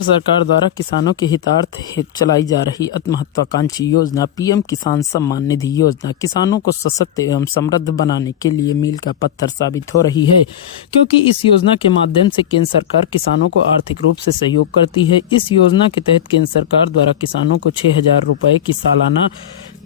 सरकार द्वारा किसानों के हितार्थ हेतु चलाई जा रही अति महत्वाकांक्षी योजना पीएम किसान सम्मान निधि योजना किसानों को सशक्त एवं समृद्ध बनाने के लिए मील का पत्थर साबित हो रही है, क्योंकि इस योजना के माध्यम से केंद्र सरकार किसानों को आर्थिक रूप से सहयोग करती है। इस योजना के तहत केंद्र सरकार द्वारा किसानों को 6,000 रुपये की सालाना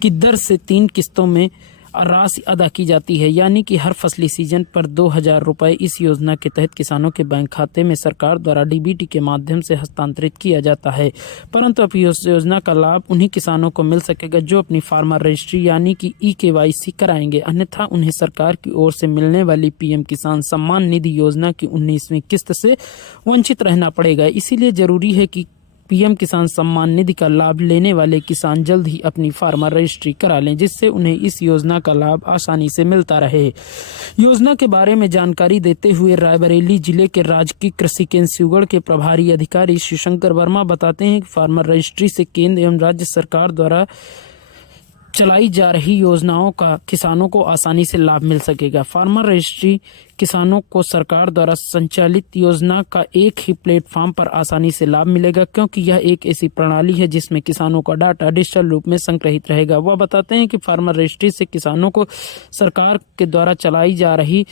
की दर से 3 किस्तों में राशि अदा की जाती है, यानी कि हर फसली सीजन पर 2,000 रुपये इस योजना के तहत किसानों के बैंक खाते में सरकार द्वारा डीबीटी के माध्यम से हस्तांतरित किया जाता है। परंतु अब इस योजना का लाभ उन्हीं किसानों को मिल सकेगा जो अपनी फार्मर रजिस्ट्री यानी कि ई-केवाईसी कराएंगे, अन्यथा उन्हें सरकार की ओर से मिलने वाली पीएम किसान सम्मान निधि योजना की 19वीं किस्त से वंचित रहना पड़ेगा। इसीलिए जरूरी है कि पीएम किसान सम्मान निधि का लाभ लेने वाले किसान जल्द ही अपनी फार्मर रजिस्ट्री करा लें, जिससे उन्हें इस योजना का लाभ आसानी से मिलता रहे। योजना के बारे में जानकारी देते हुए रायबरेली जिले के राजकीय कृषि केंद्र शिवगढ़ के प्रभारी अधिकारी शिवशंकर वर्मा बताते हैं कि फार्मर रजिस्ट्री से केंद्र एवं राज्य सरकार द्वारा चलाई जा रही योजनाओं का किसानों को आसानी से लाभ मिल सकेगा। फार्मर रजिस्ट्री किसानों को सरकार द्वारा संचालित योजना का एक ही प्लेटफॉर्म पर आसानी से लाभ मिलेगा, क्योंकि यह एक ऐसी प्रणाली है जिसमें किसानों का डाटा डिजिटल रूप में संग्रहित रहेगा। वह बताते हैं कि फार्मर रजिस्ट्री से किसानों को सरकार के द्वारा चलाई जा रही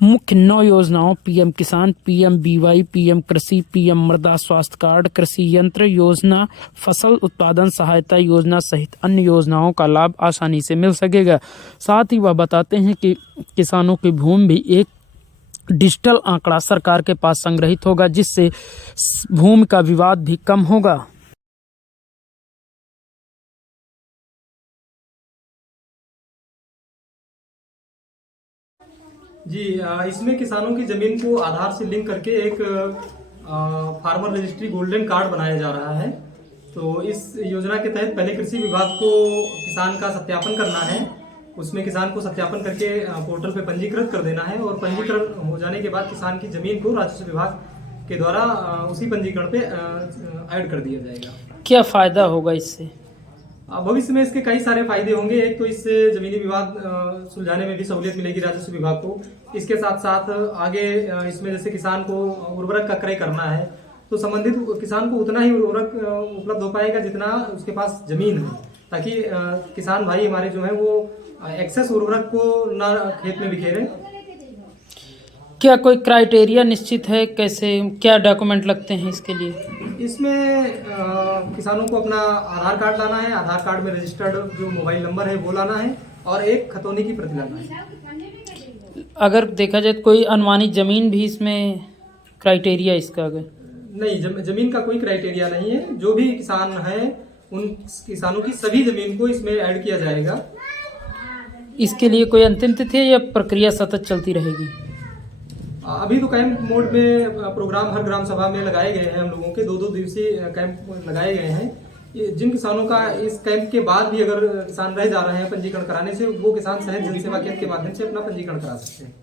मुख्य 9 योजनाओं पीएम किसान, पीएम बीवाई, पीएम कृषि, पीएम मृदा स्वास्थ्य कार्ड, कृषि यंत्र योजना, फसल उत्पादन सहायता योजना सहित अन्य योजनाओं का लाभ आसानी से मिल सकेगा। साथ ही वह बताते हैं कि किसानों की भूमि भी एक डिजिटल आंकड़ा सरकार के पास संग्रहित होगा, जिससे भूमि का विवाद भी कम होगा। जी, इसमें किसानों की ज़मीन को आधार से लिंक करके एक फार्मर रजिस्ट्री गोल्डन कार्ड बनाया जा रहा है। तो इस योजना के तहत पहले कृषि विभाग को किसान का सत्यापन करना है। उसमें किसान को सत्यापन करके पोर्टल पे पंजीकृत कर देना है और पंजीकरण हो जाने के बाद किसान की ज़मीन को राजस्व विभाग के द्वारा उसी पंजीकरण पे ऐड कर दिया जाएगा। क्या फ़ायदा होगा इससे? भविष्य में इसके कई सारे फायदे होंगे। एक तो इससे जमीनी विवाद सुलझाने में भी सहूलियत मिलेगी राजस्व विभाग को। इसके साथ साथ आगे इसमें जैसे किसान को उर्वरक का क्रय करना है तो संबंधित किसान को उतना ही उर्वरक उपलब्ध हो पाएगा जितना उसके पास जमीन है, ताकि किसान भाई हमारे जो है वो एक्सेस उर्वरक को ना खेत में बिखेरे। क्या कोई क्राइटेरिया निश्चित है, कैसे क्या डॉक्यूमेंट लगते हैं इसके लिए? इसमें किसानों को अपना आधार कार्ड लाना है, आधार कार्ड में रजिस्टर्ड जो मोबाइल नंबर है वो लाना है और एक खतौनी की प्रति लाना है। अगर देखा जाए तो कोई अनुमानित जमीन भी इसमें क्राइटेरिया इसका? अगर नहीं, जमीन का कोई क्राइटेरिया नहीं है। जो भी किसान है उन किसानों की सभी जमीन को इसमें ऐड किया जाएगा। इसके लिए कोई अंतिम तिथि है या प्रक्रिया सतत चलती रहेगी? अभी तो कैंप मोड में प्रोग्राम हर ग्राम सभा में लगाए गए हैं। हम लोगों के 2-2 दिवसीय कैंप लगाए गए हैं। जिन किसानों का इस कैंप के बाद भी अगर किसान रह जा रहे हैं पंजीकरण कराने से, वो किसान सहज जन सेवा केंद्र के माध्यम से अपना पंजीकरण करा सकते हैं।